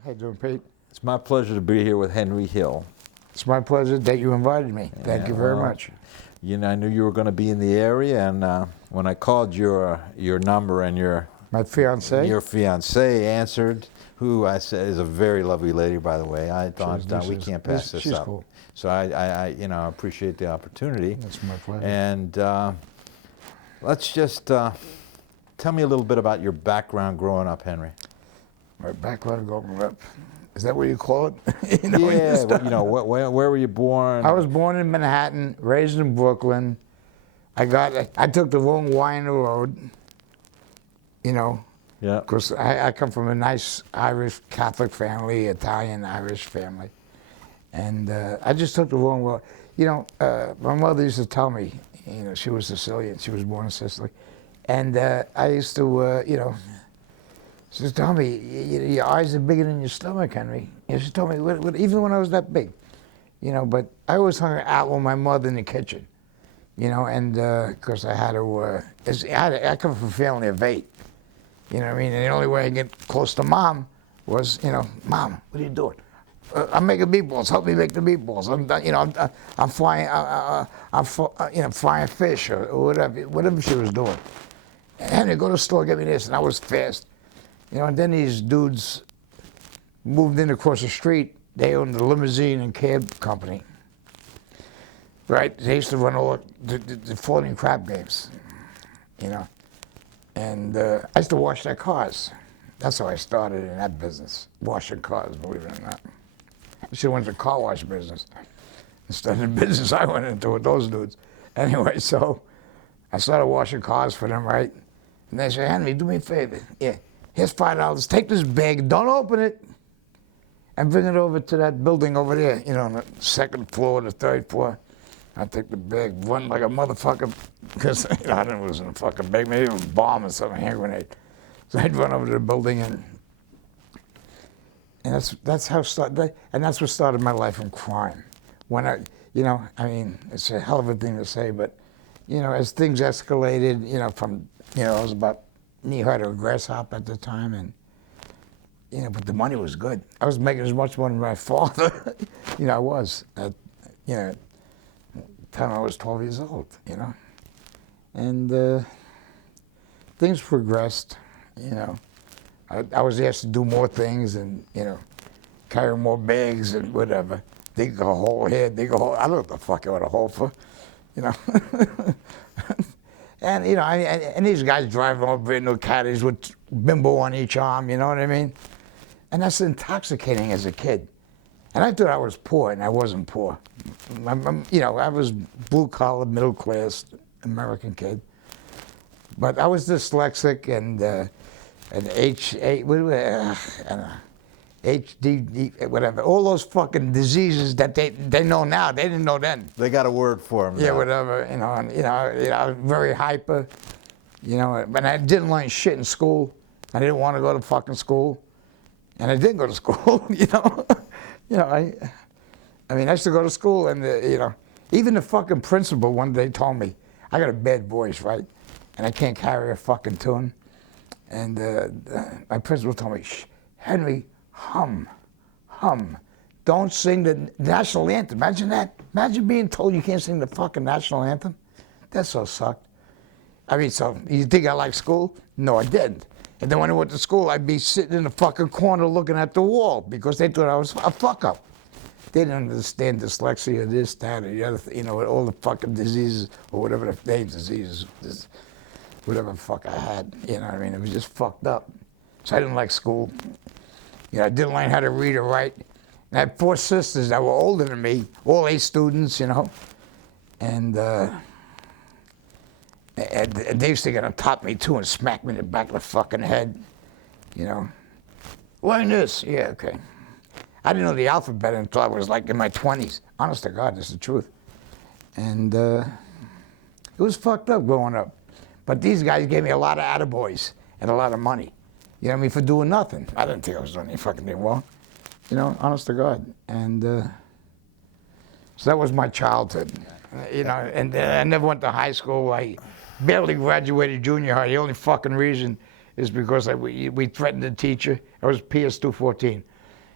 How you doing, Pete? It's my pleasure to be here with Henry Hill. It's my pleasure that you invited me. Thank you very much. You know, I knew you were going to be in the area, and when I called your number and My fiance. your fiance answered, who I said is a very lovely lady, by the way. I thought we can't pass this she's up. Cool. So I appreciate the opportunity. It's my pleasure. And let's just tell me a little bit about your background growing up, Henry. My background growing up. Is that what you call it? Where were you born? I was born in Manhattan, raised in Brooklyn. I took the wrong Y in the road, Yeah. because I come from a nice Irish Catholic family, Italian Irish family. And I just took the wrong road. My mother used to tell me, she was Sicilian, she was born in Sicily. And I used to, she used to tell me, your eyes are bigger than your stomach, Henry. She told me, even when I was that big, but I always hung out with my mother in the kitchen, and of course I had to, I come from a family of 8, you know what I mean? And the only way I get close to Mom was, Mom, what are you doing? I'm making meatballs. Help me make the meatballs. I'm frying, frying fish or whatever she was doing. Henry, go to the store, get me this, and I was fast. And then these dudes moved in across the street. They owned the limousine and cab company, right? They used to run all the floating crab games, And I used to wash their cars. That's how I started in that business, washing cars, believe it or not. I should have went to the car wash business instead of the business I went into with those dudes. Anyway, so I started washing cars for them, right? And they say, Henry, do me a favor. Yeah, here's $5. Take this bag, don't open it, and bring it over to that building over there, on the second floor, the third floor. I take the bag, run like a motherfucker, because I didn't know it was in a fucking bag. Maybe it was a bomb or something, hand grenade. So I'd run over to the building, and that's how it started. And that's what started my life in crime. When it's a hell of a thing to say, but as things escalated, from I was about knee-high to a grasshopper at the time, and but the money was good. I was making as much money as my father. I was at the time I was 12 years old. And things progressed. I was asked to do more things and carry more bags and whatever. Dig a hole here, dig a hole. I don't know what the fuck I want a hole for, And and these guys driving all brand new caddies with bimbo on each arm, you know what I mean? And that's intoxicating as a kid. And I thought I was poor, and I wasn't poor. I was blue collar, middle class American kid. But I was dyslexic and HD, whatever, all those fucking diseases that they know now, they didn't know then. They got a word for them. Yeah, now. whatever, I was very hyper, but I didn't learn shit in school. I didn't want to go to fucking school, and I didn't go to school, I used to go to school, and even the fucking principal one day told me, I got a bad voice, right, and I can't carry a fucking tune, and my principal told me, shh, Henry, hum. Don't sing the national anthem. Imagine that. Imagine being told you can't sing the fucking national anthem. That so sucked. So you think I liked school? No, I didn't. And then when I went to school, I'd be sitting in the fucking corner looking at the wall because they thought I was a fuck up. They didn't understand dyslexia, this, that, or the other, all the fucking diseases or whatever the diseases, whatever the fuck I had. It was just fucked up. So I didn't like school. I didn't learn how to read or write. And I had 4 sisters that were older than me, all A students, And they used to get on top of me too and smack me in the back of the fucking head, Learn this, yeah, okay. I didn't know the alphabet until I was like in my 20s. Honest to God, this is the truth. And it was fucked up growing up. But these guys gave me a lot of attaboys and a lot of money. For doing nothing. I didn't think I was doing any fucking thing wrong. Honest to God. And so that was my childhood. And I never went to high school. I barely graduated junior high. The only fucking reason is because we threatened the teacher. I was PS 214.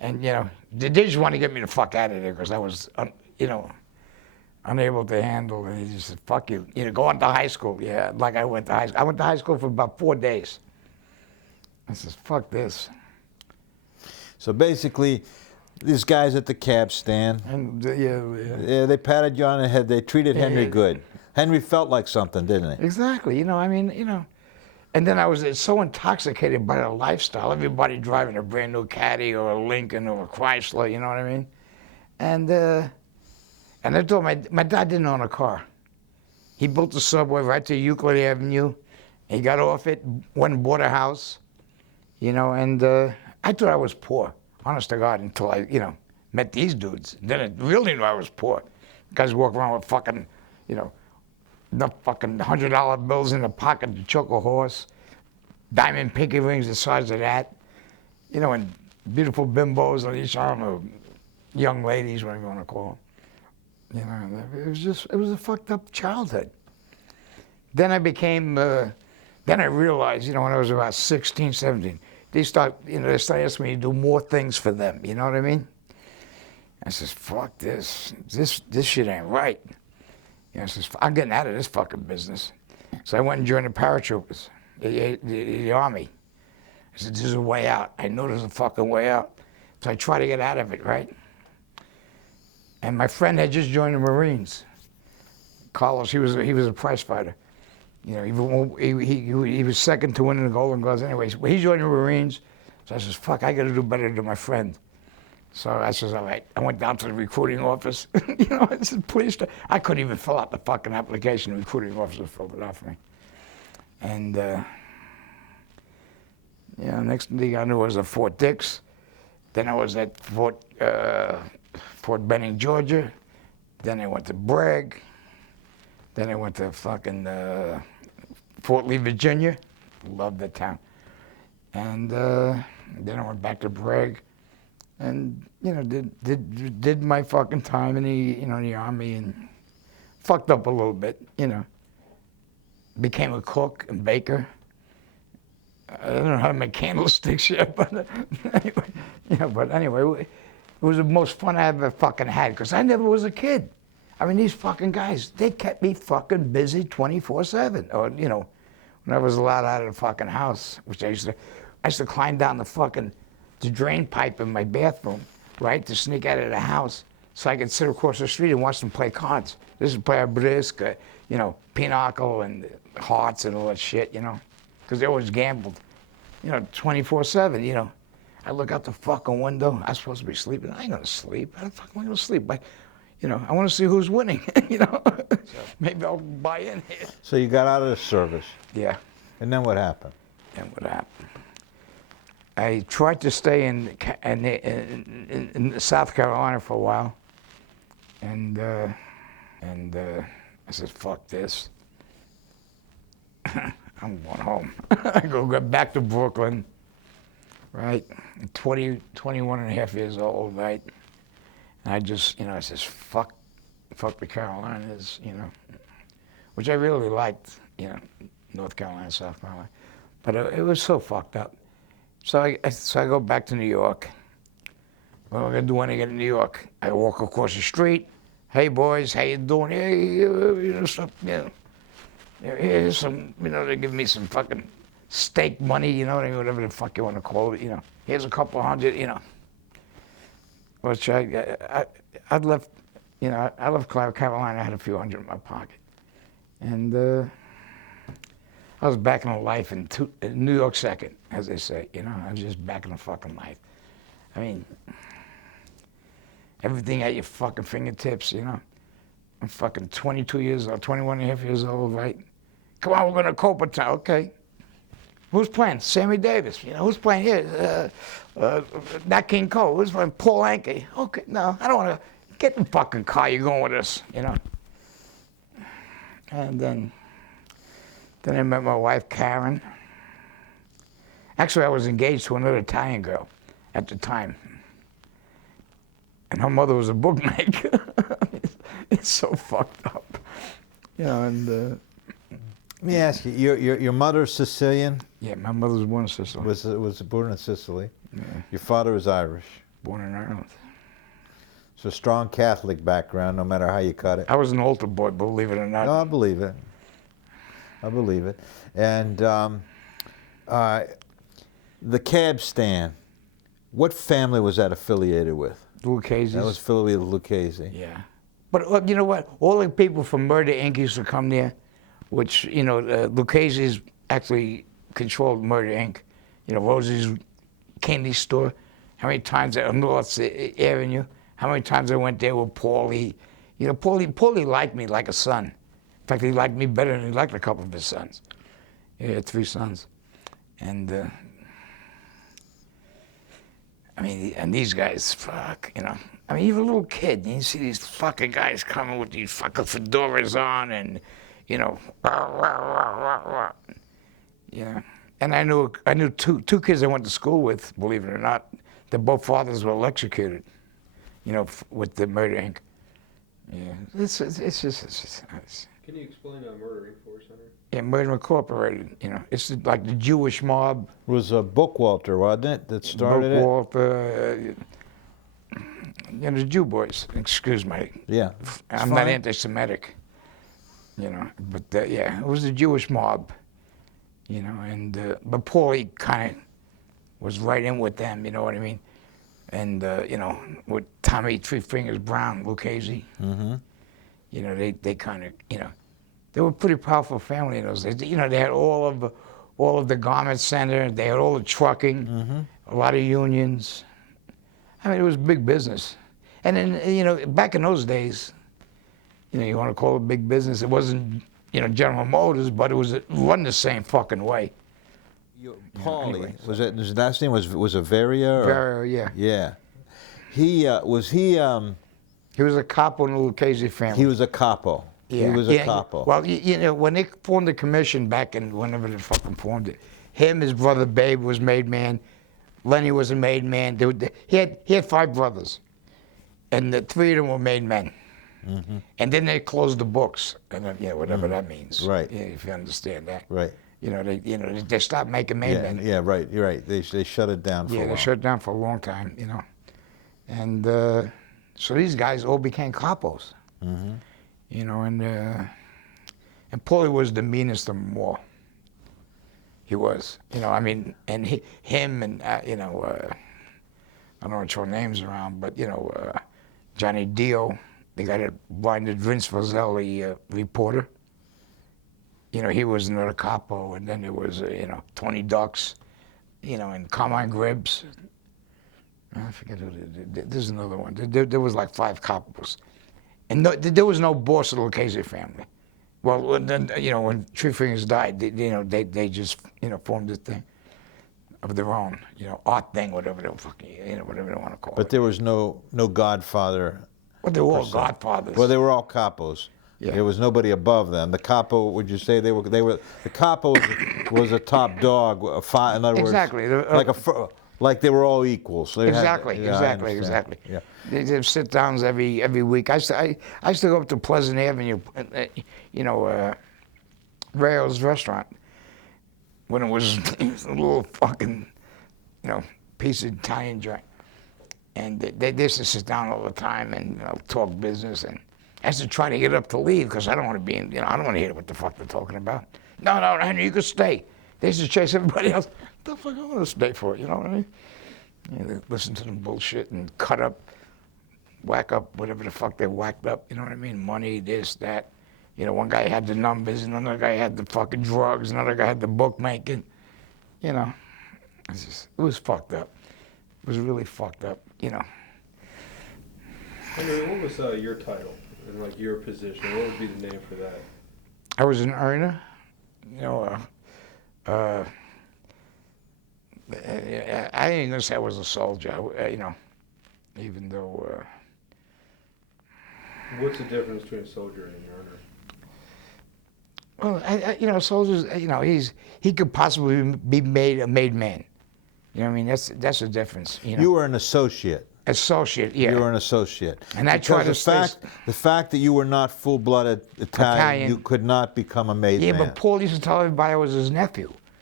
And, you know, they just want to get me the fuck out of there because I was, you know, unable to handle it. He just said, fuck you. You know, go on to high school. Yeah, like I went to high school. I went to high school for about 4 days. I said, fuck this. So basically, these guys at the cab stand, And, yeah, they patted you on the head. They treated Henry Yeah. good. Henry felt like something, didn't he? Exactly. You know, I mean, you know. And then I was so intoxicated by the lifestyle. Everybody driving a brand new Caddy or a Lincoln or a Chrysler, you know what I mean? And I told my dad didn't own a car. He built the subway right to Euclid Avenue. He got off it, went and bought a house, you know, and I thought I was poor, honest to God, until I, you know, met these dudes. Then I really knew I was poor. Guys walk around with fucking, you know, the fucking $100 bills in the pocket to choke a horse, diamond pinky rings the size of that, you know, and beautiful bimbos on each arm, or young ladies, whatever you want to call them. You know, it was a fucked up childhood. Then I became, then I realized, you know, when I was about 16, 17, they started asking me to do more things for them, you know what I mean? I says, fuck this shit ain't right. You know, I says, I'm getting out of this fucking business. So I went and joined the paratroopers, the Army. I said, there's a way out. I know there's a fucking way out. So I try to get out of it, right? And my friend had just joined the Marines. Carlos, he was a prize fighter. You know, he was second to winning the Golden Gloves anyways. But he joined the Marines. So I says, fuck, I got to do better than my friend. So I says, all right. I went down to the recruiting office. You know, I said, please. I couldn't even fill out the fucking application. The recruiting officer filled it out for me. And, yeah, next thing I knew I was at Fort Dix. Then I was at Fort Benning, Georgia. Then I went to Bragg. Then I went to fucking Fort Lee, Virginia. Loved that town. And then I went back to Bragg. And, you know, did my fucking time in the, you know, in the Army, and fucked up a little bit, you know. Became a cook and baker. I don't know how to make candlesticks yet, but anyway, you know, it was the most fun I ever fucking had, because I never was a kid. I mean, these fucking guys, they kept me fucking busy 24/7. Or, you know, when I was allowed out of the fucking house, which I used to climb down the drain pipe in my bathroom, right, to sneak out of the house so I could sit across the street and watch them play cards. This is play a brisk, you know, pinochle and hearts and all that shit, you know, because they always gambled, you know, 24/7, you know. I look out the fucking window. I'm supposed to be sleeping. I ain't gonna sleep. How the fuck am I gonna sleep? But, you know, I want to see who's winning, you know. Maybe I'll buy in here. So you got out of the service. Yeah. And then what happened? And what happened? I tried to stay in South Carolina for a while, and I said, "Fuck this! I'm going home." I go back to Brooklyn, right? 21 and a half years old, right? And I just, you know, I says, "Fuck the Carolinas," you know, which I really liked, you know, North Carolina, South Carolina, but it was so fucked up. So I go back to New York. What am I gonna do when I get to New York? I walk across the street. Hey boys, how you doing? Hey, you know, some, you know, here's some, you know, they give me some fucking steak money, you know, whatever the fuck you want to call it, you know. Here's a couple hundred, you know. Which I'd left, you know, I left Carolina. I had a few hundred in my pocket, and I was back in life in New York second, as they say, you know. I was just back in the fucking life. I mean, everything at your fucking fingertips, you know. I'm fucking 22 years old, 21 and a half years old, right? Come on, we're gonna Cooperstown, okay. Who's playing? Sammy Davis, you know, who's playing here? Nat King Cole, who's playing? Paul Anka. Okay, no, I don't wanna, get in the fucking car, you're going with us, you know. And then I met my wife, Karen. Actually, I was engaged to another Italian girl at the time. And her mother was a bookmaker. It's so fucked up. You know, and... Let me ask you, your mother's Sicilian? Yeah, my mother was born in Sicily. Was born in Sicily. Yeah. Your father was Irish. Born in Ireland. It's a strong Catholic background, no matter how you cut it. I was an altar boy, believe it or not. No, I believe it. I believe it. And the cab stand, what family was that affiliated with? Lucchese. That was affiliated with Lucchese. Yeah. But you know what? All the people from Murder Inc. used to come there, which, you know, Lucchese's actually controlled Murder Inc. You know, Rosie's candy store. How many times on North Avenue? How many times I went there with Paulie? You know, Paulie liked me like a son. In fact, he liked me better than he liked a couple of his sons. He had 3 sons. And, I mean, and these guys, fuck, you know. I mean, you're a little kid, and you see these fucking guys coming with these fucking fedoras on and, you know, rah, rah, rah, rah, rah. Yeah. And I knew two kids I went to school with, believe it or not. Their both fathers were electrocuted, you know, with the Murder Inc. Yeah, it's just. Can you explain Murder Inc. for us, Henry? Yeah, Murder Incorporated. You know, it's like the Jewish mob. It was Bookwalter, wasn't it, that started it? Bookwalter, you know, the Jew boys. Excuse me. Yeah. I'm not anti-Semitic. You know, but yeah, it was the Jewish mob. You know, and but Paulie kind of was right in with them. You know what I mean? And you know, with Tommy Three Fingers Brown, Lucchese. Mm-hmm. You know, they kind of, you know, they were a pretty powerful family in those days. You know, they had all of the garment center. They had all the trucking, a lot of unions. I mean, it was big business. And then, you know, back in those days, you know, you want to call it big business. It wasn't, you know, General Motors, but it was run the same fucking way. Paulie, anyway, was it? His last name was Averia? Very, yeah. Yeah. He was he. He was a capo in the Lucchese family. He was a capo. Yeah. He was a capo. Well, you know, when they formed the commission back in whenever they fucking formed it, him, his brother Babe was made man. Lenny was a made man. He had 5 brothers, and the 3 of them were made men. Mm-hmm. And then they closed the books, and then, you know, whatever that means. Right. Yeah, if you understand that. Right. You know, they stopped making made men. Yeah, right. You're right. They shut it down for a while. Yeah, they shut it down for a long time. You know, and so these guys all became capos. Mm-hmm. You know, and Paulie was the meanest of them all. He was. You know, I mean, and him and you know, I don't want to throw names around, but you know, Johnny Dio, the guy that blinded Vince Fazeli, reporter. You know, he was another capo, and then there was, you know, Tony Ducks, you know, and Carmine Gribbs. I forget who. There's another one. There was like 5 capos, and there was no boss of the Lucchese family. Well, then, you know, when Three Fingers died, they just, you know, formed this thing of their own, you know, art thing, whatever they fucking, you know, whatever they want to call it. But there was no godfather. Well, they were all godfathers. Well, they were all capos. Yeah. There was nobody above them. The capo, would you say they were? The capo was a top dog. In other Exactly. words, like they were all equals. They Exactly. Yeah. They did sit-downs every week. I used to go up to Pleasant Avenue, you know, Rayo's restaurant, when it was a little fucking, you know, piece of Italian joint. And they used to sit down all the time and, you know, talk business. And I used to try to get up to leave because I don't want to be in, you know, I don't want to hear what the fuck they're talking about. No, Henry, you can stay. They used to chase everybody else. What the fuck I want to stay for, you know what I mean? You know, they listen to them bullshit and cut up, whack up whatever the fuck they whacked up, you know what I mean? Money, this, that. You know, one guy had the numbers, and another guy had the fucking drugs, another guy had the bookmaking. You know, it was fucked up. It was really fucked up, you know. Henry, what was your title and like your position? What would be the name for that? I was an earner, you know. I ain't gonna say I was a soldier, you know, even though. What's the difference between a soldier and an earner? Well, you know, soldiers, you know, he could possibly be made a made man. You know what I mean? That's the difference. You know? You were an associate. Associate, yeah. You were an associate. And I tried to the fact that you were not full-blooded Italian, you could not become a made man. Yeah, but Paul used to tell everybody I was his nephew.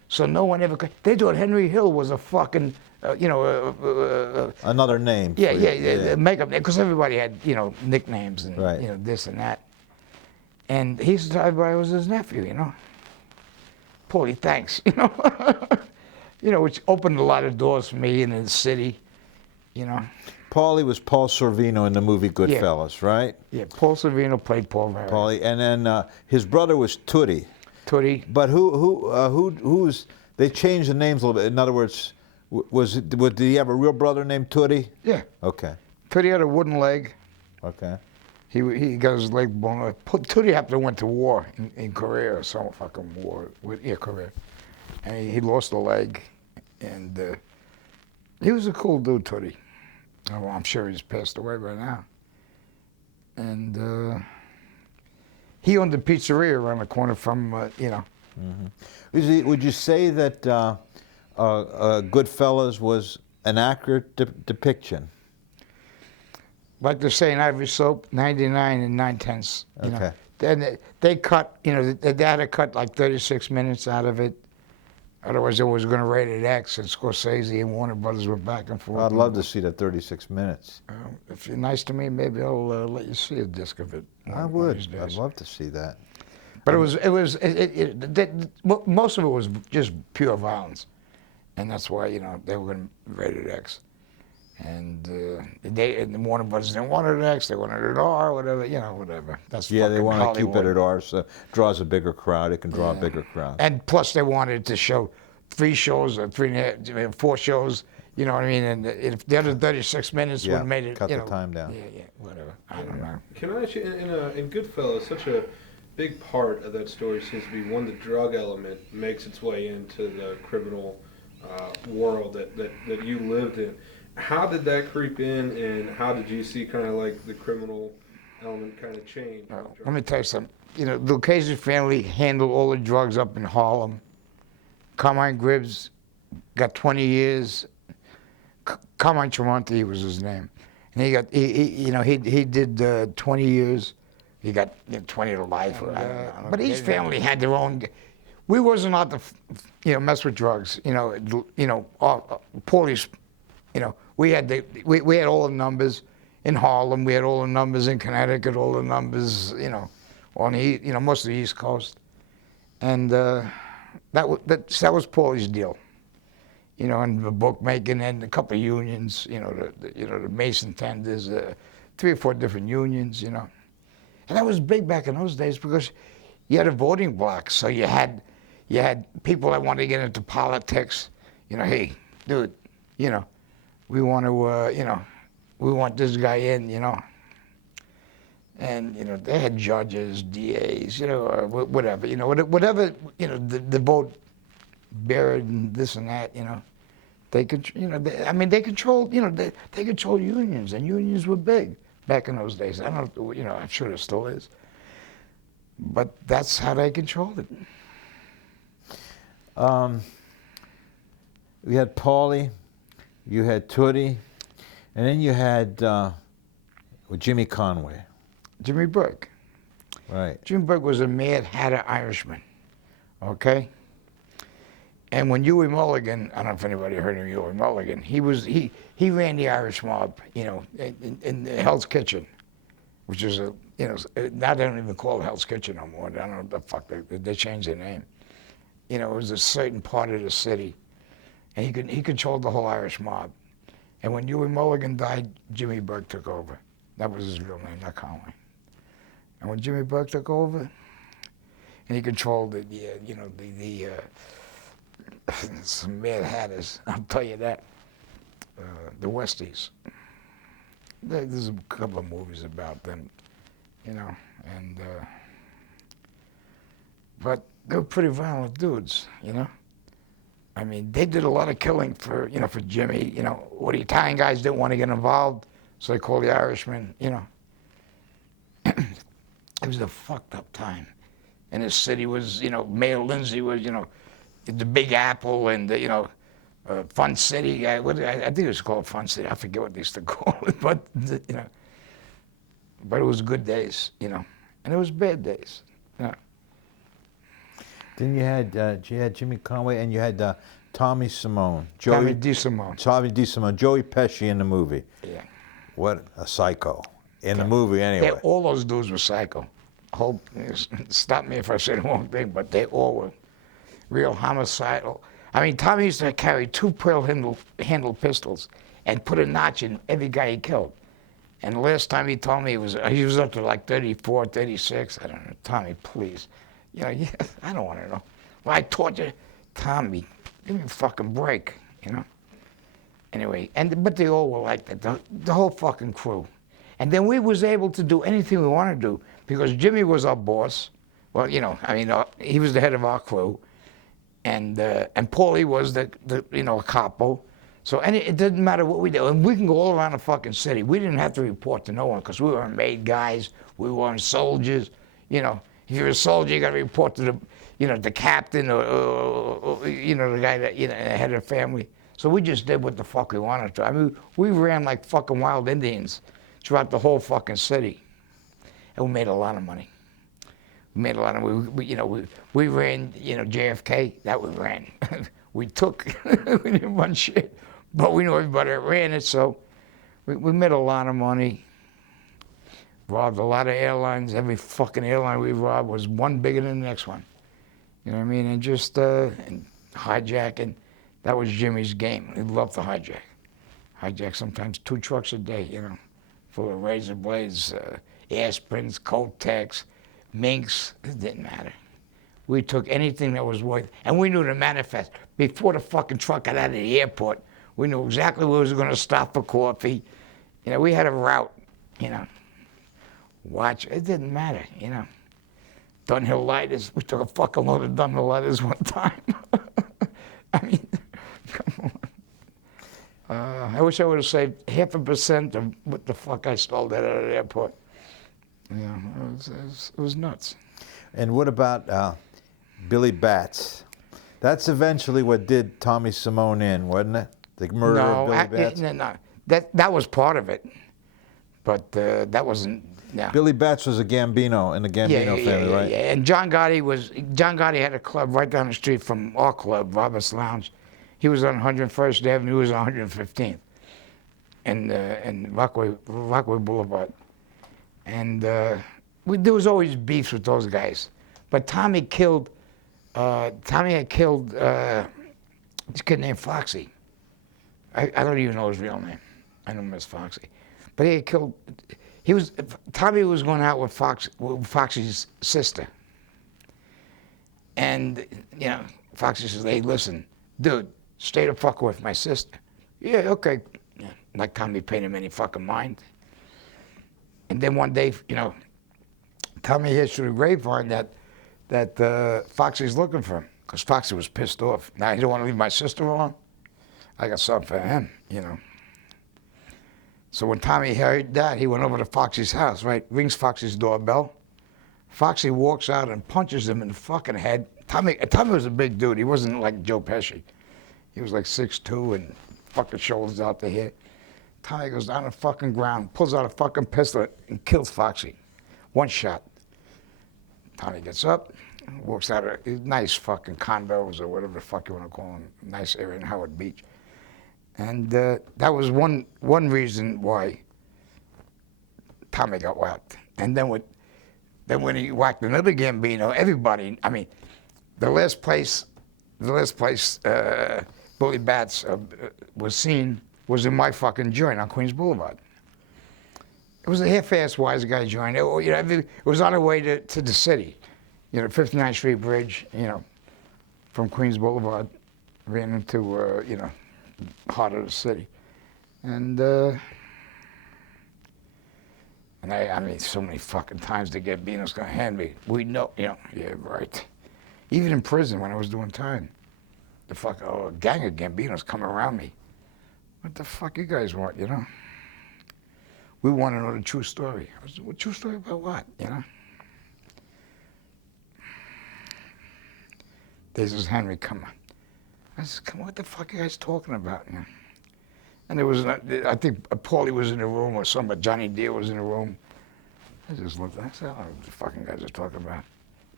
So no one ever could. They thought Henry Hill was a fucking, Another name. yeah, for yeah, you. yeah, makeup, because everybody had, nicknames and, Right. this and that. And he used to tell everybody I was his nephew, Paulie, thanks, which opened a lot of doors for me in the city, Paulie was Paul Sorvino in the movie Goodfellas, right? Yeah, Paul Sorvino played Paul Vera. Paulie, and then his brother was Tootie. Tootie. But who's? They changed the names a little bit. In other words, did he have a real brother named Tootie? Yeah. Okay. Tootie had a wooden leg. Okay. He got his leg blown off. Tootie happened to went to war in Korea or some fucking war Korea, and he lost a leg, and he was a cool dude, Tootie. Oh, well, I'm sure he's passed away by now. And he owned the pizzeria around the corner from Mm-hmm. Would you say that Goodfellas was an accurate depiction? Like they're saying, Ivory Soap, 99 and 9/10. Okay. Then they cut, they had to cut like 36 minutes out of it. Otherwise, they was going to rate it X, and Scorsese and Warner Brothers were back and forth. I'd love to see that 36 minutes. If you're nice to me, maybe I'll let you see a disc of it. I would. I'd love to see that. But most of it was just pure violence, and that's why they were going to rate it X. And and Warner Brothers didn't want it X; they wanted it R, whatever, whatever. That's Yeah, they want to keep Hollywood. it at R, so draws a bigger crowd. It can draw a bigger crowd. And plus, they wanted to show 3 shows or 4 shows. You know what I mean? And if the other 36 minutes would have made it, cut the time down. Yeah, whatever. I don't know. Can I ask you, in Goodfellas, such a big part of that story seems to be when the drug element makes its way into the criminal world that you lived in. How did that creep in, and how did you see kind of like the criminal element kind of change? Let me tell you something. The Lucchese family handled all the drugs up in Harlem. Carmine Gribbs got 20 years. Carmine Tremonti was his name, and he did 20 years. He got 20 to life. But each family had their own. We wasn't allowed to, mess with drugs. Paulie's. We had we had all the numbers in Harlem. We had all the numbers in Connecticut. All the numbers, on the most of the East Coast, and that was Paulie's deal. And the bookmaking and a couple of unions. The Mason tenders, 3 or 4 different unions. And that was big back in those days because you had a voting block. So you had people that wanted to get into politics. Hey, dude, we want to, we want this guy in, And, they had judges, DAs, or whatever, whatever, the vote buried and this and that, They could, they controlled, they controlled unions, and unions were big back in those days. I don't know, I'm sure it still is. But that's how they controlled it. We had Paulie, you had Tootie, and then you had Jimmy Conway. Jimmy Burke. Right. Jimmy Burke was a Mad Hatter Irishman, okay? And when Huey Mulligan, I don't know if anybody heard of Huey Mulligan, he ran the Irish mob, in Hell's Kitchen, which is now they don't even call it Hell's Kitchen no more. I don't know what the fuck, they changed their name. It was a certain part of the city. And he controlled the whole Irish mob. And when Huey Mulligan died, Jimmy Burke took over. That was his real name, not Conway. And when Jimmy Burke took over, and he controlled some Mad Hatters, I'll tell you that. The Westies. There's a couple of movies about them, and but they were pretty violent dudes, I mean, they did a lot of killing for Jimmy. What the Italian guys didn't want to get involved, so they called the Irishmen. It was a fucked up time, and the city was, Mayor Lindsay was, the Big Apple, and Fun City. I think it was called Fun City. I forget what they used to call it, but but it was good days, and it was bad days. Then you had Jimmy Conway, and you had Tommy Simone, Tommy DeSimone. Tommy DeSimone, Joey Pesci in the movie. Yeah. What a psycho in the movie, anyway. All those dudes were psycho. Hope stop me if I say the wrong thing, but they all were real homicidal. I mean, Tommy used to carry 2 pearl-handle pistols and put a notch in every guy he killed. And the last time he told me he was up to like 34, 36. I don't know. Tommy, please. You know, I don't want to know. Well, I torture Tommy. Give me a fucking break, you know? Anyway, but they all were like that, the whole fucking crew. And then we was able to do anything we wanted to do because Jimmy was our boss. Well, you know, I mean, he was the head of our crew. And Paulie was the a capo. So it didn't matter what we did. And we can go all around the fucking city. We didn't have to report to no one because we weren't made guys. We weren't soldiers. You know, if you're a soldier, you got to report to the captain or the guy that, head of the family. So we just did what the fuck we wanted to. I mean, we ran like fucking wild Indians throughout the whole fucking city. And we made a lot of money. We made a lot of we ran, JFK, that we ran. We took, we didn't run shit. But we knew everybody that ran it, so we made a lot of money. Robbed a lot of airlines. Every fucking airline we robbed was one bigger than the next one. You know what I mean? And just and hijacking, that was Jimmy's game. He loved to hijack. Hijack sometimes 2 trucks a day, full of razor blades, aspirins, Kotex, minks. It didn't matter. We took anything that was worth, and we knew the manifest. Before the fucking truck got out of the airport, we knew exactly where we was going to stop for coffee. We had a route, Watch, it didn't matter, Dunhill lighters, we took a fucking load of Dunhill lighters one time. I mean, come on. I wish I would have saved 0.5% of what the fuck I stole that out of the airport. Yeah, it was nuts. And what about Billy Batts? That's eventually what did Tommy Simone in, wasn't it? The murder of Billy Batts? No. That was part of it, but that wasn't. Yeah. Billy Batts was a Gambino in the Gambino family, right? Yeah. And John Gotti had a club right down the street from our club, Robert's Lounge. He was on 101st Avenue. He was on 115th, and Rockaway Boulevard. And there was always beefs with those guys, but Tommy had killed this kid named Foxy. I don't even know his real name. I know him as Foxy, but he had killed. Tommy was going out with Foxy's sister, and Foxy says, "Hey, listen, dude, stay the fuck with my sister." Yeah, okay. Yeah. Like Tommy paid him any fucking mind. And then one day, Tommy hears through the grapevine that Foxy's looking for him because Foxy was pissed off. Now he don't want to leave my sister alone. I got something for him, So when Tommy heard that, he went over to Foxy's house, right? Rings Foxy's doorbell. Foxy walks out and punches him in the fucking head. Tommy was a big dude. He wasn't like Joe Pesci. He was like 6'2" and fucking shoulders out to here. Tommy goes down the fucking ground, pulls out a fucking pistol and kills Foxy. One shot. Tommy gets up, walks out of nice fucking condos or whatever the fuck you want to call them, nice area in Howard Beach. And that was one reason why Tommy got whacked. And then when he whacked another Gambino, everybody, I mean, the last place Billy Batts was seen was in my fucking joint on Queens Boulevard. It was a half-assed Wiseguy joint. It was on the way to the city, 59th Street Bridge, from Queens Boulevard, ran into, heart of the city. And I mean, so many fucking times the Gambino's gonna hand me. We know, yeah, right. Even in prison when I was doing time, a gang of Gambinos come around me. What the fuck you guys want, We want to know the true story. I was, true story about what, They says, Henry, come on. I said, come on, what the fuck are you guys talking about? And there was, I think Paulie was in the room or Johnny Deere was in the room. I just looked, I said, I don't know what the fucking guys are talking about.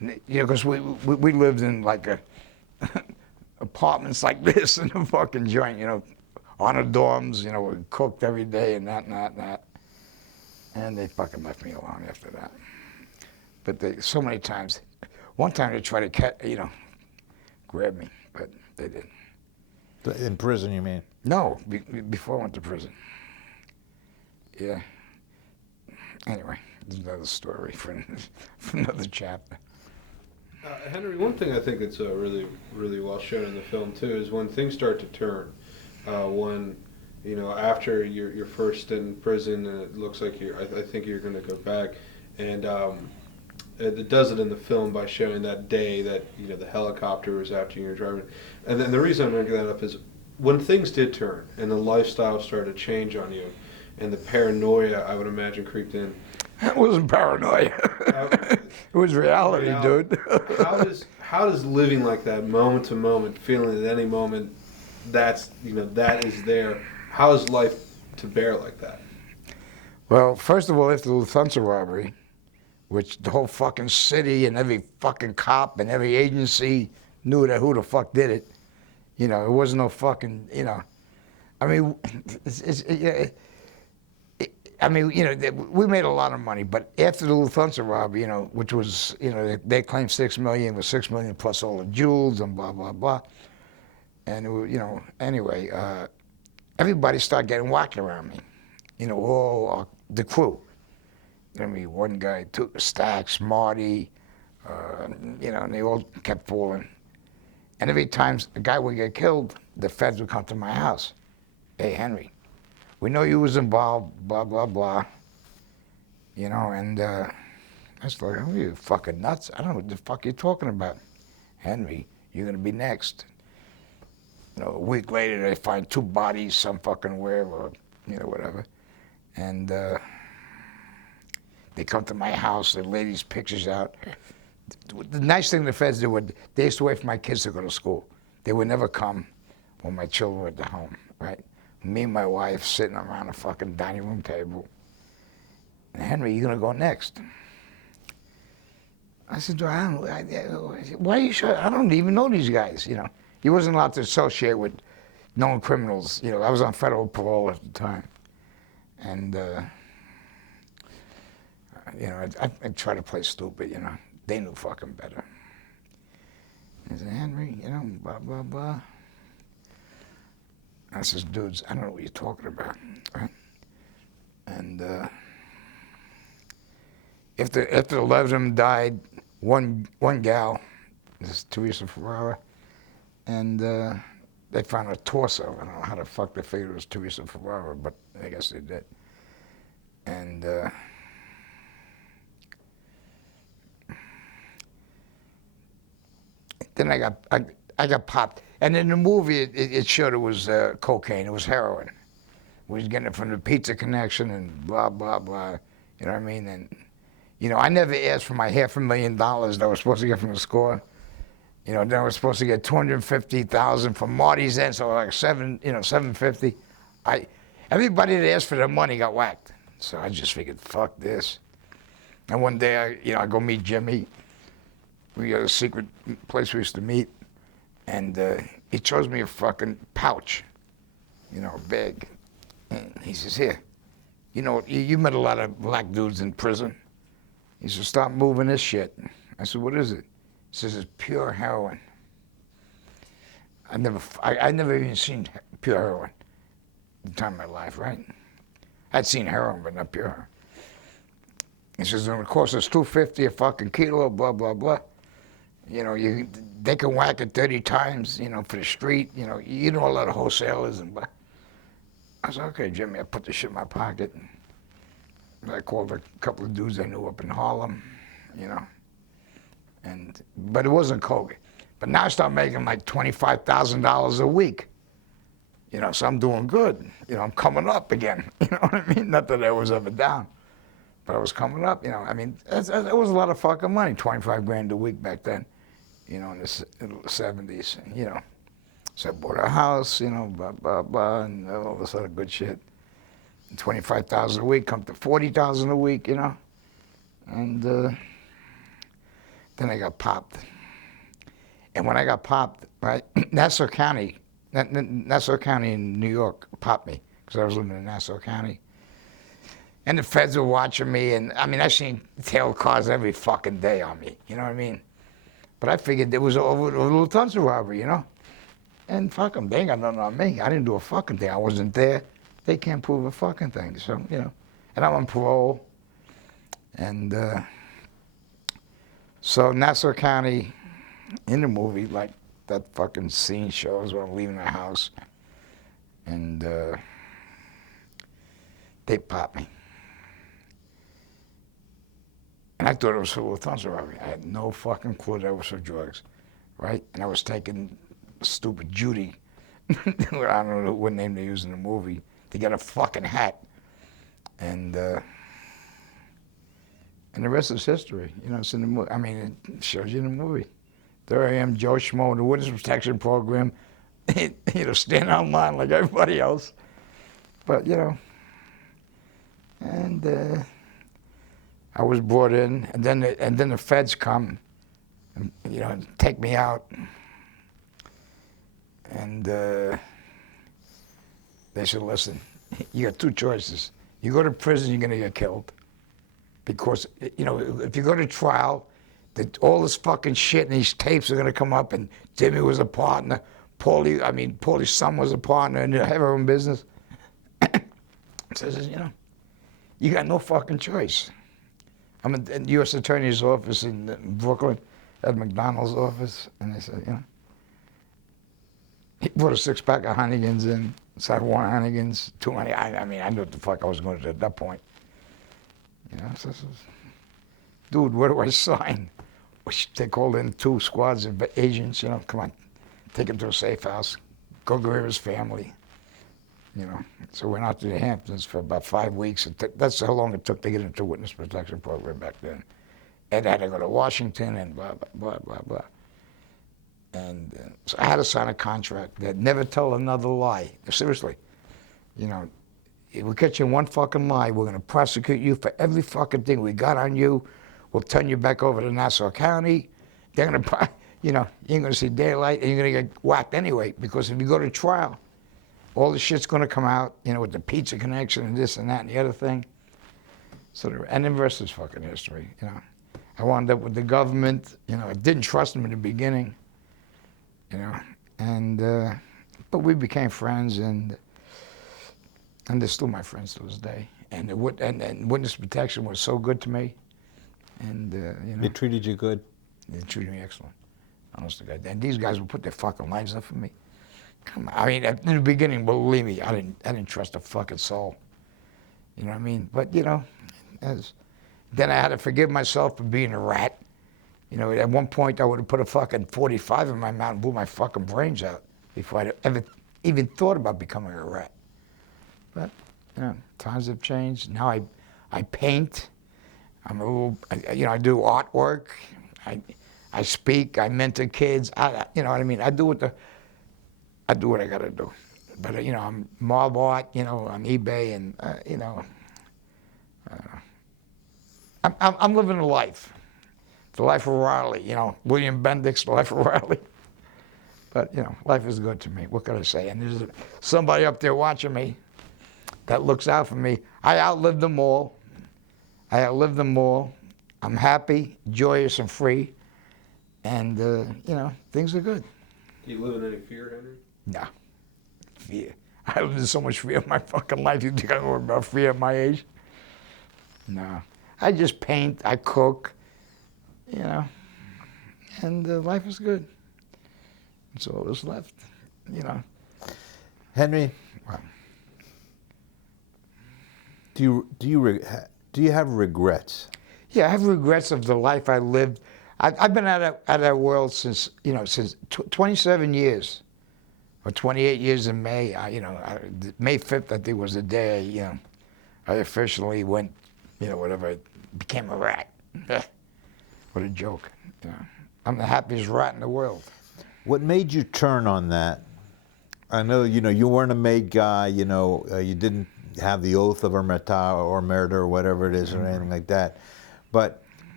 You know, because we lived in like apartments like this in a fucking joint, you know, on the dorms, you know, we cooked every day and that. And they fucking left me alone after that. But so many times, one time they tried to, you know, grab me, but they didn't. In prison, you mean? No, before I went to prison. Yeah. Anyway, there's another story for another chapter. Henry, one thing I think that's really, really well shown in the film too is when things start to turn. When, you know, after you're first in prison and it looks like I think you're going to go back, and it does it in the film by showing that day that, you know, the helicopter was after you were driving. And then the reason I'm bringing that up is when things did turn and the lifestyle started to change on you, and the paranoia, I would imagine, creeped in. That wasn't paranoia. It was reality, dude. how does living like that, moment to moment, feeling at any moment that is there, how is life to bear like that? Well, first of all, after the Lucchese robbery, which the whole fucking city and every fucking cop and every agency knew that who the fuck did it. You know, it wasn't no fucking, you know. I mean, you know, we made a lot of money, but after the Lucchese robbery, you know, which was, you know, they claimed $6 million, was $6 million plus all the jewels and blah, blah, blah. And, it was, you know, anyway, everybody started getting whacked around me. You know, all the crew. I mean, one guy took Stacks, Marty, you know, and they all kept falling. And every time a guy would get killed, the feds would come to my house. Hey, Henry, we know you was involved, blah, blah, blah. You know, and I was like, oh, you fucking nuts. I don't know what the fuck you're talking about. Henry, you're going to be next. You know, a week later, they find 2 bodies, some fucking where, or, you know, whatever. And they come to my house, the lady's pictures out. The nice thing the feds did, they used to wait for my kids to go to school. They would never come when my children were at the home, right? Me and my wife sitting around a fucking dining room table. And Henry, you're gonna go next. I said, why are you sure? I don't even know these guys, you know. You wasn't allowed to associate with known criminals. You know, I was on federal parole at the time. And, you know, I tried to play stupid, you know. They knew fucking better. I said, Henry, you know, blah, blah, blah. I says, dudes, I don't know what you're talking about, right? And after 11 of them died, one gal, this is Teresa Ferrara, and they found a torso. I don't know how the fuck they figured it was Teresa Ferrara, but I guess they did. And then I got popped. And in the movie, it showed it was cocaine. It was heroin. We was getting it from the pizza connection and blah, blah, blah. You know what I mean? And, you know, I never asked for my $500,000 that I was supposed to get from the score. You know, then I was supposed to get $250,000 from Marty's end, so like $750. Everybody that asked for their money got whacked. So I just figured, fuck this. And one day, I go meet Jimmy. We got a secret place we used to meet. And he shows me a fucking pouch, you know, a bag. And he says, here, you know, you met a lot of black dudes in prison. He says, stop moving this shit. I said, what is it? He says, it's pure heroin. I never even seen pure heroin at the time of my life, right? I'd seen heroin, but not pure heroin. He says, and it costs us $250 a fucking kilo, blah, blah, blah. You know, they can whack it 30 times, you know, for the street. You know a lot of wholesalers. And blah. I said, okay, Jimmy, I put the shit in my pocket. And I called a couple of dudes I knew up in Harlem, you know. But it wasn't coke. But now I start making like $25,000 a week. You know, so I'm doing good. You know, I'm coming up again. You know what I mean? Not that I was ever down. But I was coming up, you know. I mean, it was a lot of fucking money, 25 grand a week back then, you know, in the 70s, you know. So I bought a house, you know, blah, blah, blah, and all this other good shit. And 25,000 a week come to 40,000 a week, you know. And then then I got popped. And when I got popped, right, Nassau County in New York popped me because I was living in Nassau County. And the feds were watching me, and I mean, I seen tail cars every fucking day on me, you know what I mean? But I figured it was over a little tons of robbery, you know? And fuck them, they ain't got nothing on me. I didn't do a fucking thing. I wasn't there. They can't prove a fucking thing, so, you know. And I'm on parole. And so Nassau County, in the movie, like that fucking scene shows when I'm leaving the house, and they popped me. And I thought it was for Lufthansa robbery. I had no fucking clue that it was for drugs, right? And I was taking stupid Judy, I don't know what name they use in the movie, to get a fucking hat. And the rest is history. You know, it's in the movie. I mean, it shows you in the movie. There I am, Joe Schmo, in the Witness Protection Program, you know, standing on line like everybody else. But, you know, and I was brought in, and then the feds come, and, you know, take me out. And they said, listen, you got two choices. You go to prison, you're going to get killed. Because, you know, if you go to trial, all this fucking shit and these tapes are going to come up, and Jimmy was a partner, Paulie's son was a partner, and they have their own business. So I says, you know, you got no fucking choice. I'm in the U.S. Attorney's office in Brooklyn, at McDonald's office, and they said, you know, he put a six-pack of Heinekens in, inside one Heinekens, too many. I mean, I knew what the fuck I was going to do at that point. You know, so, dude, where do I sign? They called in 2 squads of agents, you know, come on, take him to a safe house, go grab his family, you know. So we went out to the Hamptons for about 5 weeks. That's how long it took to get into Witness Protection Program back then. And I had to go to Washington and blah, blah, blah, blah, blah. And so I had to sign a contract that never tell another lie. Seriously, you know, if we catch you in one fucking lie, we're going to prosecute you for every fucking thing we got on you. We'll turn you back over to Nassau County. They're going to, you know, you ain't going to see daylight, and you're going to get whacked anyway. Because if you go to trial, all the shit's going to come out, you know, with the pizza connection and this and that and the other thing. So, and the rest is fucking history, you know. I wound up with the government, you know, I didn't trust them in the beginning, you know, and, but we became friends, and they're still my friends to this day. And Witness Protection was so good to me, and, you know. They treated you good? They treated me excellent, honest to God. And these guys would put their fucking lives up for me. Come on, I mean, in the beginning, believe me, I didn't trust a fucking soul. You know what I mean? But, you know, then I had to forgive myself for being a rat. You know, at one point I would have put a fucking 45 in my mouth and blew my fucking brains out before I'd ever even thought about becoming a rat. But, you know, times have changed. Now I paint. I'm a little, you know, I do artwork. I speak. I mentor kids. You know what I mean? I do what I got to do. But, you know, I'm mob art, you know, on eBay, and, you know, I'm living a life. The life of Riley, you know, William Bendix, the life of Riley. But, you know, life is good to me. What can I say? And there's somebody up there watching me that looks out for me. I outlived them all. I'm happy, joyous, and free. And, you know, things are good. Do you live in any fear, Henry? No. Fear. I live in so much fear in my fucking life. You think I worry about fear at my age? No. I just paint, I cook, you know, and life is good. That's all that's left, you know. Henry, Well, do you have regrets? yeah, I have regrets of the life I lived. I've been out of that world since, you know, since 27 years, or 28 years in May. May 5th, I think, was the day, you know, I officially went, you know, whatever, became a rat. What a joke. You know, I'm the happiest rat in the world. What made you turn on that? I know, you know, you weren't a made guy, you know, you didn't have the oath of Omerta or murder or whatever it is or anything like that. But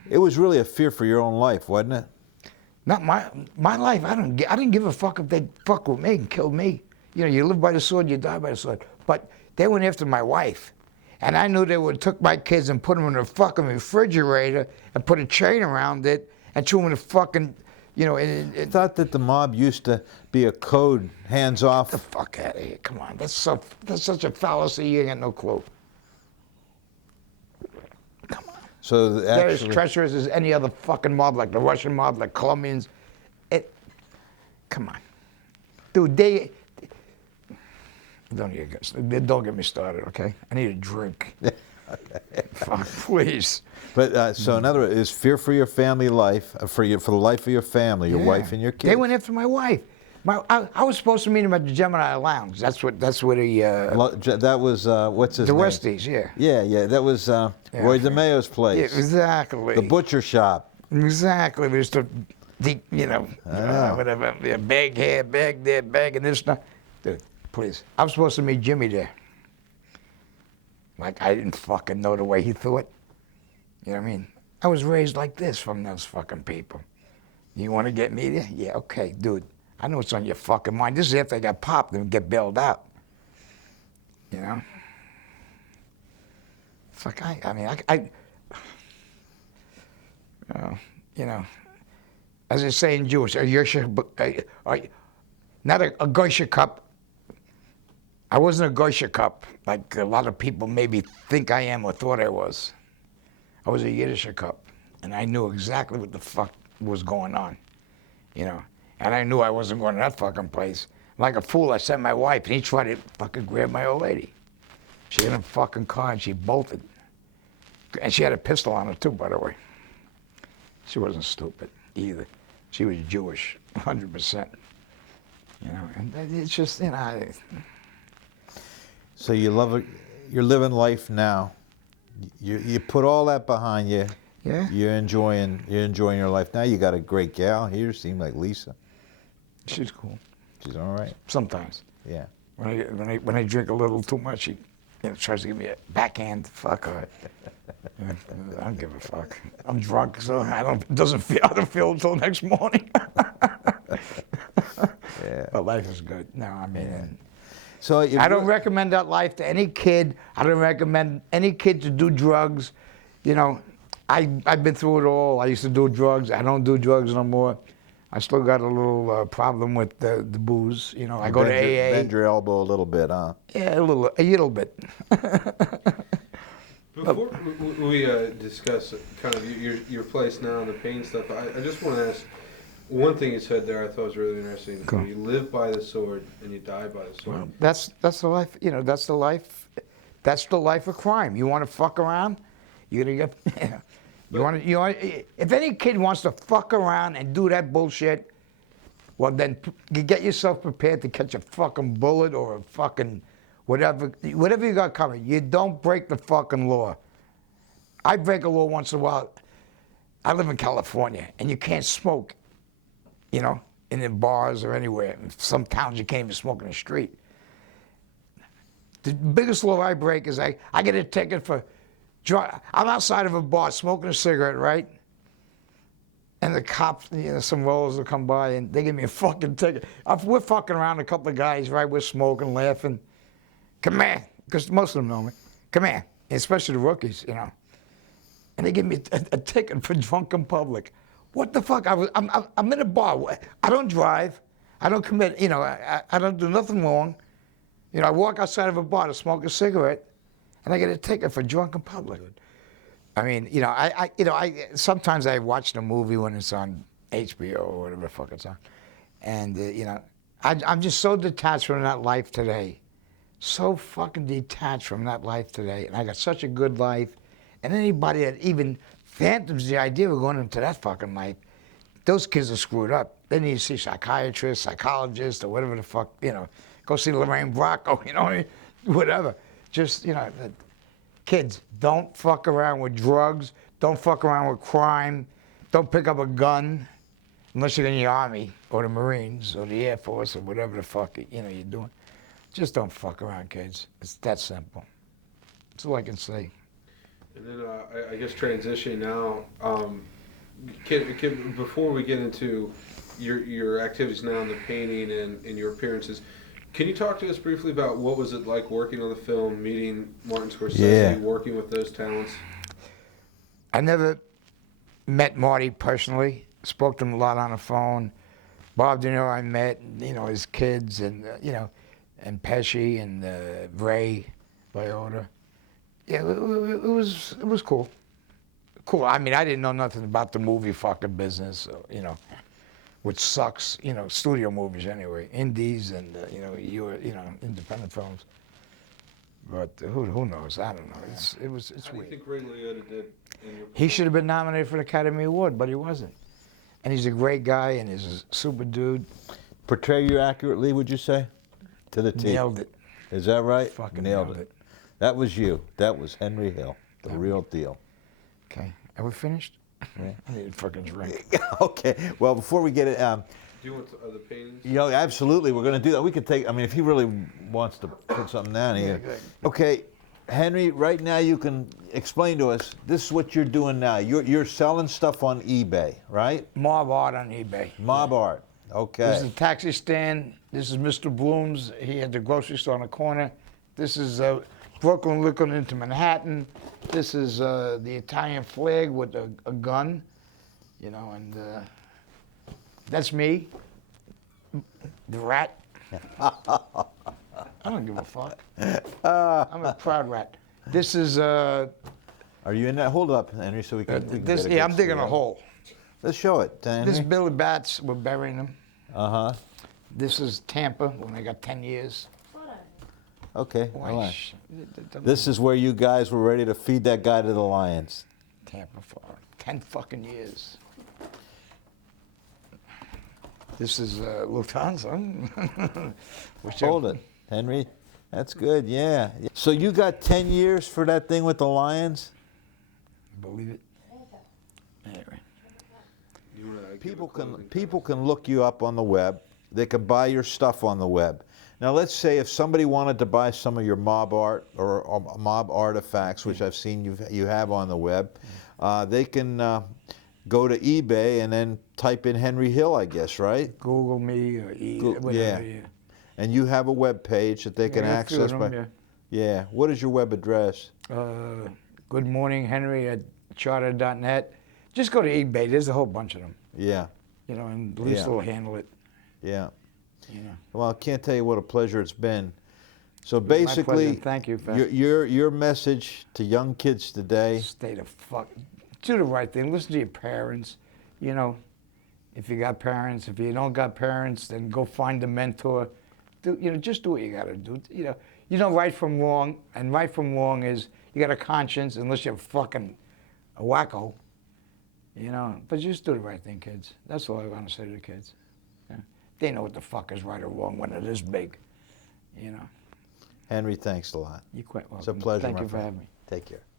It was really a fear for your own life, wasn't it? Not my life. I didn't give a fuck if they fuck with me and killed me. You know, you live by the sword, you die by the sword. But they went after my wife, and I knew they would took my kids and put them in a fucking refrigerator and put a chain around it and threw them in a fucking, you know. I thought that the mob used to be a code, hands off. Get the fuck out of here! Come on, that's such a fallacy. You ain't got no clue. Come on. So They're as actually, treacherous as any other fucking mob, like the Russian mob, like Colombians. Come on, dude. Don't get me started, okay? I need a drink. Fuck, please. but so in other words, it's fear for your family life, for the life of your family, your Yeah. wife and your kids. They went after my wife. I was supposed to meet him at the Gemini Lounge. That's where the That was what's his the name? Westies, yeah. Yeah. That was Roy okay. DeMayo's Yeah, place. exactly. The butcher shop. Exactly. There's the you know, whatever. Yeah, bag here, bag there, bag and this stuff. Dude, please. I was supposed to meet Jimmy there. Like, I didn't fucking know the way he thought. You know what I mean? I was raised like this from those fucking people. You want to get me there? Yeah, okay, dude. I know what's on your fucking mind. This is after I got popped and get bailed out. You know? It's like, you know, as they say in Jewish, not a Goysha cup. I wasn't a Goysha cup, like a lot of people maybe think I am or thought I was. I was a Yiddish cup, and I knew exactly what the fuck was going on, you know. And I knew I wasn't going to that fucking place. Like a fool, I sent my wife, and he tried to fucking grab my old lady. She had a fucking car, and she bolted. And she had a pistol on her, too, by the way. She wasn't stupid, either. She was Jewish, 100%. You know, and it's just, you know... So you're living life now. You put all that behind you. Yeah. You're enjoying your life now. You got a great gal here. Seems like Lisa. She's cool. She's all right. Sometimes. Yeah. When I drink a little too much, she tries to give me a backhand. Fuck her. I don't give a fuck. I'm drunk, so I don't feel until next morning. Yeah. But life is good. No, I mean. Yeah. So I don't recommend that life to any kid. I don't recommend any kid to do drugs. You know, I've been through it all. I used to do drugs. I don't do drugs no more. I still got a little problem with the booze. You know, I go to AA. Bend your elbow a little bit, huh? Yeah, a little bit. Before we discuss kind of your place now and the pain stuff, I just want to ask. One thing you said there I thought was really interesting. Cool. You live by the sword and you die by the sword. Well, that's the life. You know, that's the life. That's the life of crime. You want to fuck around, you're gonna get. You want. If any kid wants to fuck around and do that bullshit, well then you get yourself prepared to catch a fucking bullet or a fucking whatever you got coming. You don't break the fucking law. I break a law once in a while. I live in California, and you can't smoke. You know, in the bars or anywhere. In some towns you can't even smoke in the street. The biggest law I break is I get a ticket for, I'm outside of a bar smoking a cigarette, right? And the cops, some rollers will come by and they give me a fucking ticket. We're fucking around, a couple of guys, right? We're smoking, laughing. Come here, because most of them know me. Come here, especially the rookies, you know. And they give me a ticket for drunken public. What the fuck? I'm in a bar. I don't drive. I don't commit. You know, I don't do nothing wrong. You know, I walk outside of a bar to smoke a cigarette, and I get a ticket for drunken public. I mean, you know, sometimes I watch the movie when it's on HBO or whatever the fuck it's on, and you know, I'm just so detached from that life today, so fucking detached from that life today, and I got such a good life, and anybody that even phantoms the idea of going into that fucking life, those kids are screwed up. They need to see psychiatrists, psychologists, or whatever the fuck, you know, go see Lorraine Bracco, you know, whatever. Just, you know, kids, don't fuck around with drugs. Don't fuck around with crime. Don't pick up a gun unless you're in the Army or the Marines or the Air Force or whatever the fuck, you know, you're doing. Just don't fuck around, kids. It's that simple. That's all I can say. And then I guess transitioning now, before we get into your activities now in the painting and your appearances, can you talk to us briefly about what was it like working on the film, meeting Martin Scorsese, working with those talents? I never met Marty personally. Spoke to him a lot on the phone. Bob De Niro I met, his kids, and and Pesci and Ray Liotta. Yeah, it was cool. Cool. I mean, I didn't know nothing about the movie fucking business, so, which sucks. Studio movies anyway, indies and independent films. But who knows? I don't know. It's How do you weird. think Ray Liotta did in your He should have been nominated for the Academy Award, but he wasn't. And he's a great guy, and he's a super dude. Portray you accurately, would you say? To the T. Nailed it. Is that right? Fucking nailed it. That was you. That was Henry Hill, the real deal. Okay. Are we finished? Yeah. I need a fucking drink. Okay. Well, before we get it, Do you want the paintings? absolutely, we're going to do that. We could take. I mean, if he really wants to put something down here. Yeah, Okay, Henry. Right now, you can explain to us. This is what you're doing now. You're selling stuff on eBay, right? Mob art on eBay. Mob art. Okay. This is a taxi stand. This is Mr. Bloom's. He had the grocery store on the corner. This is Brooklyn looking into Manhattan. This is the Italian flag with a gun, and that's me. The rat. I don't give a fuck. I'm a proud rat. This is Are you in that? Hold up, Henry, so we can. this. Yeah, I'm digging a hole. Let's show it, Henry. This is Billy Bats. We're burying him. Uh-huh. This is Tampa when I got 10 years. Okay. Why, All right. This is where you guys were ready to feed that guy to the lions. Tampa for 10 fucking years. This is Lufthansa. Hold it, Henry. That's good, yeah. So you got 10 years for that thing with the lions? Believe it. Anyway. People can look you up on the web. They can buy your stuff on the web. Now let's say if somebody wanted to buy some of your mob art or mob artifacts, which I've seen you have on the web, they can go to eBay and then type in Henry Hill, I guess, right? Google me or whatever. Yeah. And you have a web page that they can access by. Yeah. What is your web address? Good morning, Henry at charter.net. Just go to eBay. There's a whole bunch of them. Yeah. And at least they'll handle it. Yeah. Well, I can't tell you what a pleasure it's been. So basically, thank you. Your message to young kids today. Stay the fuck. Do the right thing. Listen to your parents. If you got parents, if you don't got parents, then go find a mentor. Just do what you got to do. Right from wrong, and right from wrong is you got a conscience, unless you're fucking a wacko. But just do the right thing, kids. That's all I want to say to the kids. They know what the fuck is right or wrong when it is big. Henry, thanks a lot. You're quite welcome. It's a pleasure. Thank you for having me. Take care.